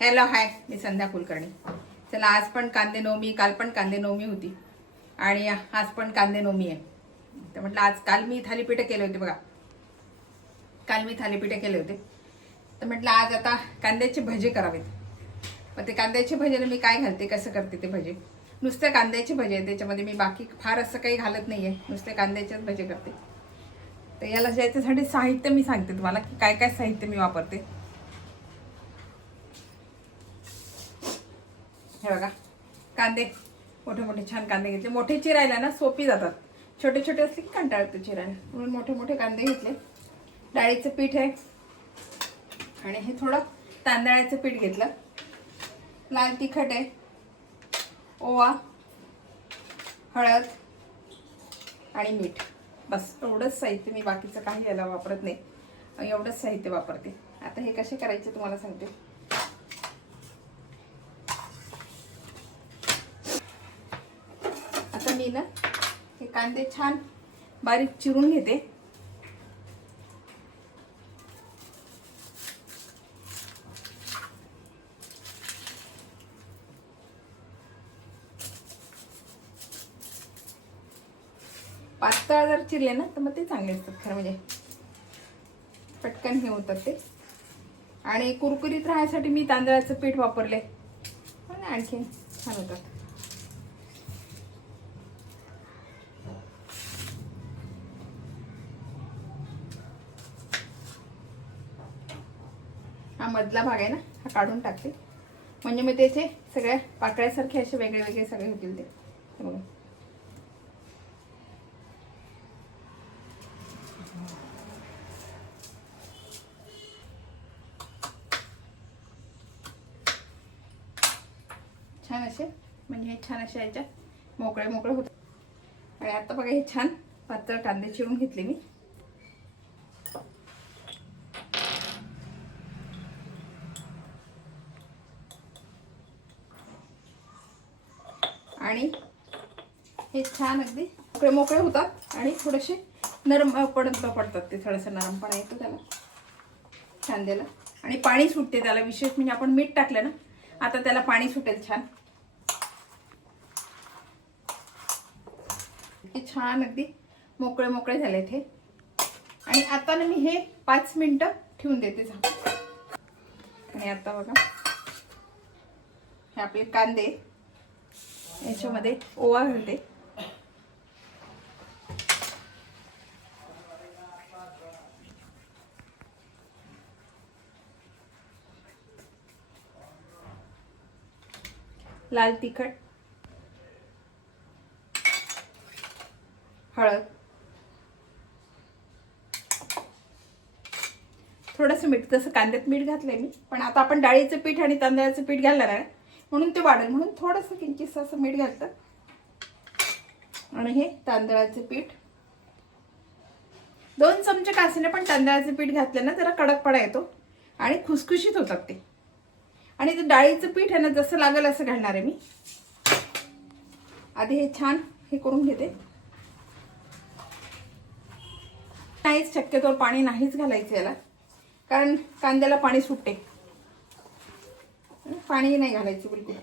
Hello hi, मी संध्या कुलकर्णी. चला, आज पण कांदे नवमी, काल पण कांदे नवमी होती आणि आज पण कांदे नवमी आहे. तर म्हटलं आज काल मी थालीपीठ केले होते बघा. काल मी थालीपीठ केले होते, तर म्हटलं आज आता कांद्याचे भजे करावेत. पण ते कांद्याचे भजेला मी काय घालते, कसं करते ते भजे. नुसते कांद्याचे भजे, त्याच्यामध्ये मी बाकी फार असं काही घालत नाहीये, नुसते कांद्याचेच भजे करते. तर याला याच्यासाठी साहित्य मी सांगते तुम्हाला की काय काय साहित्य मी वापरते. हे बघा, कांदे मोठे मोठे छान कांदे घेतले. मोठे चिरायला ना सोपी जातात, छोटे छोटे असले की कंटाळते चिरायला, म्हणून मोठे मोठे कांदे घेतले. डाळीचं पीठ आहे आणि हे थोडं तांदळाचं पीठ घेतलं. लाल तिखट आहे, ओवा, हळद आणि मीठ. बस एवढंच साहित्य. मी बाकीचं काही याला वापरत नाही, एवढंच साहित्य वापरते. आता हे कसे करायचे तुम्हाला सांगते. आता मी ना हे कांदे छान बारीक चिरून घेते. पातळ जर चिरले ना तर मग ते चांगले असतात खरं, म्हणजे पटकन हे होतात ते. आणि कुरकुरीत राहण्यासाठी मी तांदळाचं पीठ वापरले आणि आणखीन छान होतात. हा मधला भाग आहे ना, हा काढून टाकते, म्हणजे मग त्याचे सगळ्या पाकळ्यासारखे असे वेगळे वेगळे सगळे होतील ते. बघा, छान असे, म्हणजे हे छान असे याच्या मोकळे मोकळे होतात. आणि आता बघा, हे छान पातळ कांदे चिरून घेतले मी. आणि हे छान अगदी मोकळे मोकळे होतात आणि थोडेसे नरम पडतात. ते थोडंसं नरमपणा येतो त्याला कांद्याला, आणि पाणी सुटते त्याला. विशेष म्हणजे आपण मीठ टाकलं ना, आता त्याला पाणी सुटेल छान. हे छान अगदी मोकळे मोकळे झालेत हे. आणि आता ना मी हे 5 मिनिटं ठेवून देते. आणि आता बघा, हे आपले कांदे, याच्यामध्ये ओवा घालते. लाल तिखट, हळद, थोडंसं मीठ. जसं कांद्यात मीठ घातलंय मी, पण आता आपण डाळीचं पीठ आणि तांदळाचं पीठ घालणार आहे म्हणून ते वाढेल, म्हणून थोडंसं किंचित असं मीठ घालतं. आणि हे तांदळाचं पीठ 2 चमचे कासीने, पण तांदळाचं पीठ घातलं ना जरा कडकपणा येतो आणि खुसखुशीत होतात ते. आणि ते डाळीचं पीठ आहे ना, जसं लागेल असं घालणार आहे मी. आधी हे छान हे करून घेते. नाहीच, शक्यतो पाणी नाहीच घालायचं याला, कारण कांद्याला पाणी सुटते. पाणी नाही घालायचं बिलकुल.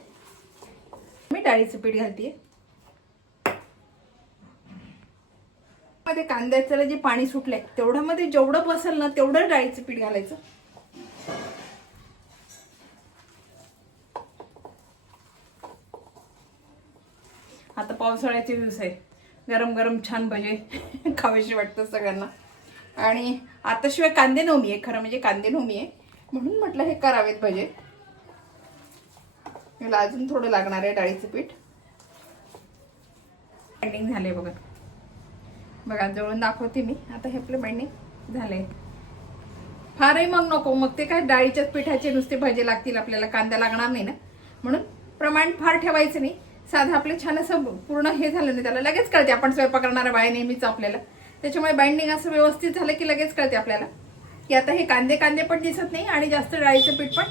मी डाळीचं पीठ घालते. मध्ये कांद्याचं जे पाणी सुटलंय तेवढं मध्ये जेवढं बसेल ना तेवढं डाळीचं पीठ घालायचं. आता पावसाळ्याचे दिवस आहे, गरम गरम छान भजे खावेशी वाटतं सगळ्यांना. आणि आता शिवाय कांदे नवमी आहे, खरं म्हणजे कांदे नवमी आहे म्हणून म्हटलं हे करावेत भजे. याला अजून थोडं लागणार आहे डाळीचं पीठ. बाइंडिंग झाले बघा. बघा, जवळून दाखवते मी. आता हे आपलं बाइंडिंग झालंय. फारही मग नको, मग ते काय डाळीच्याच पिठाचे नुसते भजे लागतील आपल्याला, कांदा लागणार नाही ना. म्हणून प्रमाण फार ठेवायचं नाही. साधं आपलं छान असं पूर्ण हे झालं नाही, त्याला लगेच कळते. आपण स्वयंपाक करणाऱ्या बाया नेहमीच आपल्याला, त्याच्यामुळे बाइंडिंग असं व्यवस्थित झालं की लगेच कळते आपल्याला की आता हे कांदे कांदे पण दिसत नाही आणि जास्त डाळीचं पीठ पण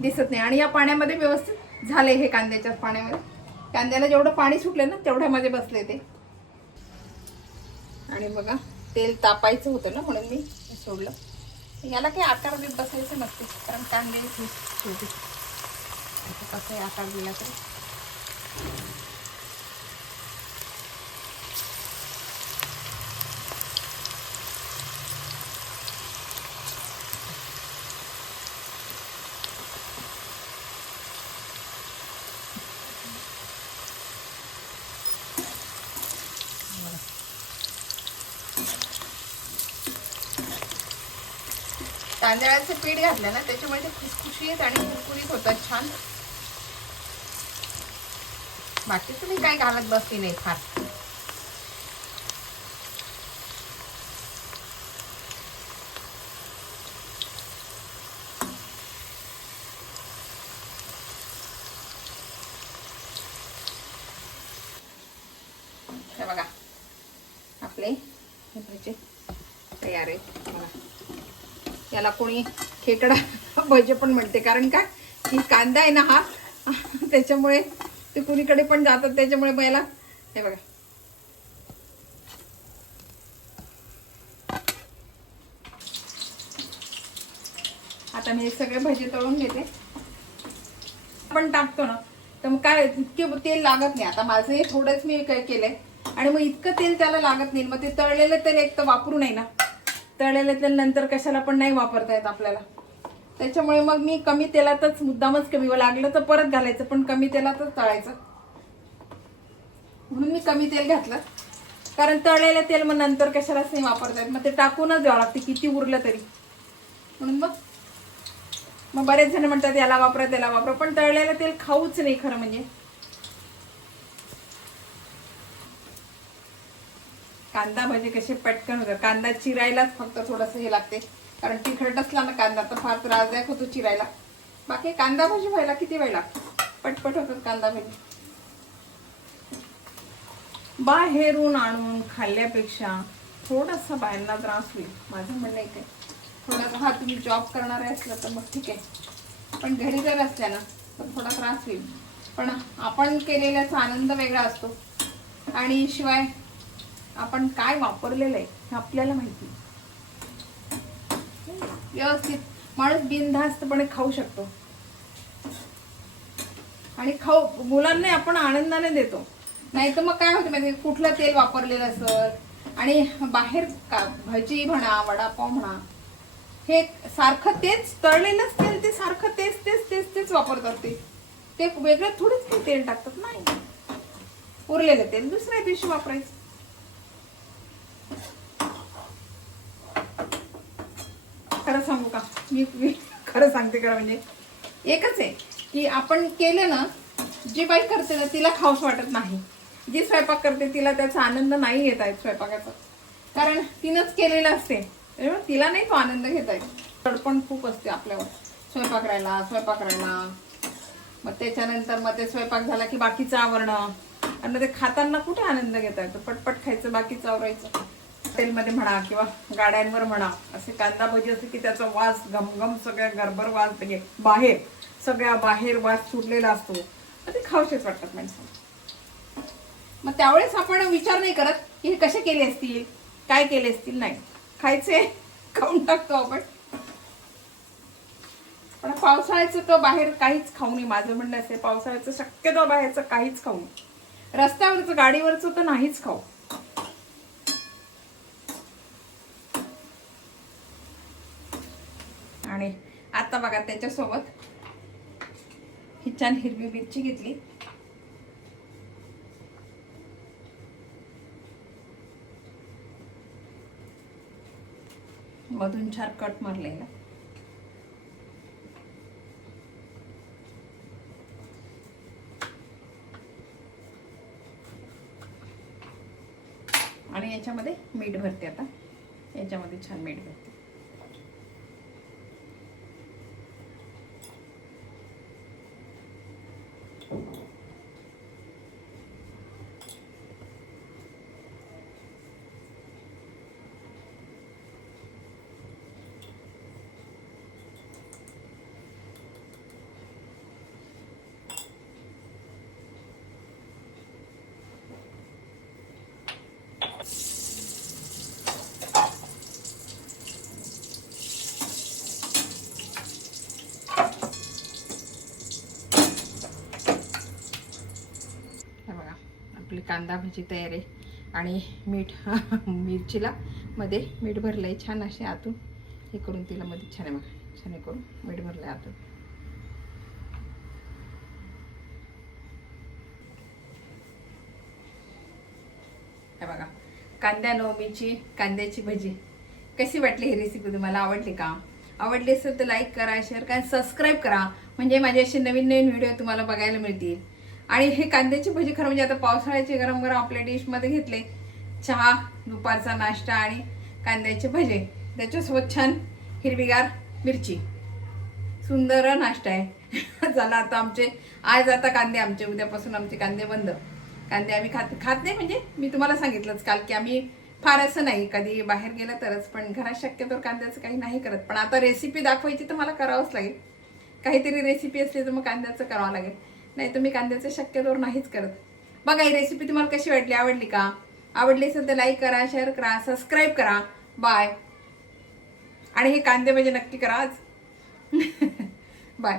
दिसत नाही. आणि या पाण्यामध्ये व्यवस्थित झाले हे. कांद्याच्या पाण्यामध्ये, कांद्याला जेवढं पाणी सुटलं ना तेवढ्यामध्ये बसले ते. आणि बघा, तेल तापायचं होतं ना म्हणून मी सोडलं. याला काही आकार देत बसायचं नसते, कारण कांदे शेवटी कसं आकार दिला तरी तांदळाचं पीठ घातलं ना त्याच्यामुळे ते खुसखुशीत आणि कुरकुरीत होतात छान. बाकी तुम्ही काय घालत बसली नाही फार. हे बघा आपले हे भजे तयार आहेत. बघा याला कोणी खेकडा भजे पण म्हणते, कारण का की कांदा आहे ना हा त्याच्यामुळे ते कुणीकडे पण जातात. त्याच्यामुळे मला हे बघा आता मी हे सगळे भजे तळून घेते. आपण टाकतो ना तर मग काय इतके तेल लागत नाही. आता माझं हे थोडंच मी काय केलंय आणि मग इतकं तेल त्याला लागत नाही. मग ते तळलेलं तेल एक तर वापरू नाही ना, तळलेलं तेल नंतर कशाला पण नाही वापरता येत आपल्याला. त्याच्यामुळे मग मी कमी तेलातच मुद्दामच कमी लागलं तर परत घालायचं, पण कमी तेलातच तळायचं म्हणून मी कमी तेल घातलं. कारण तळलेलं तेल मग नंतर कशालाच नाही वापरता येत, मग ते टाकूनच द्यावं लागते किती उरलं तरी. म्हणून मग बरेच जण म्हणतात याला वापरा त्याला वापरा, पण तळलेलं तेल खाऊच नाही खरं म्हणजे. कांदा भजे कसे पटकन होतात. कांदा चिरायलाच फक्त थोडस हे लागते, कारण तिखट असला ना कांदा तर फार त्रासदायक होतो चिरायला. बाकी कांदा भजी व्हायला किती वेळ लागतो, पटपट होतात कांदा भजी. बाहेरून आणून खाल्ल्यापेक्षा थोडासा बाहेरला त्रास होईल माझं म्हणणं आहे. थोडासा हा तुम्ही जॉब करणारे असलं तर मग ठीक आहे, पण घरी जर असल्या ना तर थोडा त्रास होईल. पण आपण केलेल्याचा आनंद वेगळा असतो आणि शिवाय आपण काय वापरलेलं आहे हे आपल्याला माहिती. व्यवस्थित माणूस बिनधास्तपणे खाऊ शकतो आणि खाऊ मुलांना आपण आनंदाने देतो. नाही तर मग काय होतं माहिती, कुठलं तेल वापरलेलं असेल आणि बाहेर भजी म्हणा वडापाव म्हणा हे सारखं तेच तळलेलंच तेल, ते सारखं तेच तेच तेच तेच वापरतात. ते वेगळं थोडीच काही तेल टाकतात. नाही, उरलेलं तेल दुसऱ्या दिवशी वापरायचं. खरं सांगू का, मी खरं सांगते खरं म्हणजे एकच आहे की आपण केलं ना, जी बाई करते ना तिला खाऊस वाटत नाही. जी स्वयंपाक करते तिला त्याचा आनंद नाही घेता येत स्वयंपाकाचा, कारण तिनंच केलेलं असते. तिला नाही तो आनंद घेता येत. तडपण खूप असते आपल्यावर स्वयंपाक करायला. मग त्याच्यानंतर मग ते स्वयंपाक झाला की बाकीचं आवरणं, आणि ते खाताना कुठे आनंद घेता येतो. पटपट खायचं, बाकीचं आवरायचं. हॉटेलमध्ये म्हणा किंवा गाड्यांवर म्हणा असे कांदा भजी असते की त्याचा वास घमघम सगळ्या गरभर वास, म्हणजे बाहेर वास सुटलेला असतो. ते खाऊशेच वाटतात माणसाला. मग त्यावेळेस आपण विचार नाही करत की हे कसे केले असतील, काय केले असतील. नाही, खायचे, खाऊन टाकतो आपण. पण पावसाळ्याचं तर बाहेर काहीच खाऊ नये. माझं म्हणणं असेल पावसाळ्याचं शक्यतो बाहेरचं काहीच खाऊ नये. रस्त्यावरचं गाडीवरचं तर नाहीच खाऊ. आणि आता बघा त्याच्यासोबत ही छान हिरवी मिरची घेतली, मधून छान कट मारलेला. आणि याच्यामध्ये मीठ भरते. आता याच्यामध्ये छान मीठ भरते. कांदा भजी तयार आहे आणि मीठ मिरचीला मध्ये मीठ भरलंय छान असे आतून हे करून तिला मध्ये छान आहे बघा छान करून मीठ भरलंय आतून. हे बघा कांद्या नवमीची कांद्याची भजी. कशी वाटली ही रेसिपी तुम्हाला आवडली का? आवडली असेल तर लाईक करा शेअर करा सबस्क्राईब करा म्हणजे माझे असे नवीन नवीन व्हिडिओ तुम्हाला बघायला मिळतील. आणि हे कांद्याची भजी खरं म्हणजे आता पावसाळ्याचे गरम गरम आपल्या डिशमध्ये घेतले चहा दुपारचा नाश्ता आणि कांद्याचे भजे त्याच्यासोबत छान हिरवीगार मिरची सुंदर नाश्ता आहे. चला आता आमचे आज आता कांदे आमचे उद्यापासून आमचे कांदे बंद. कांदे आम्ही खात नाही म्हणजे मी तुम्हाला सांगितलंच काल की आम्ही फार असं नाही कधी बाहेर गेलं तरच पण घरात शक्यतो कांद्याचं काही नाही करत. पण आता रेसिपी दाखवायची तर मला करावंच लागेल. काहीतरी रेसिपी असली तर मग कांद्याचं करावं लागेल नाही तर मी कांद्याचं शक्यतो नाहीच करत. बघा ही रेसिपी तुम्हाला कशी वाटली आवडली का? आवडली असेल तर लाईक करा शेअर करा सबस्क्राईब करा. बाय. आणि हे कांदे भजी नक्की करा आज. बाय.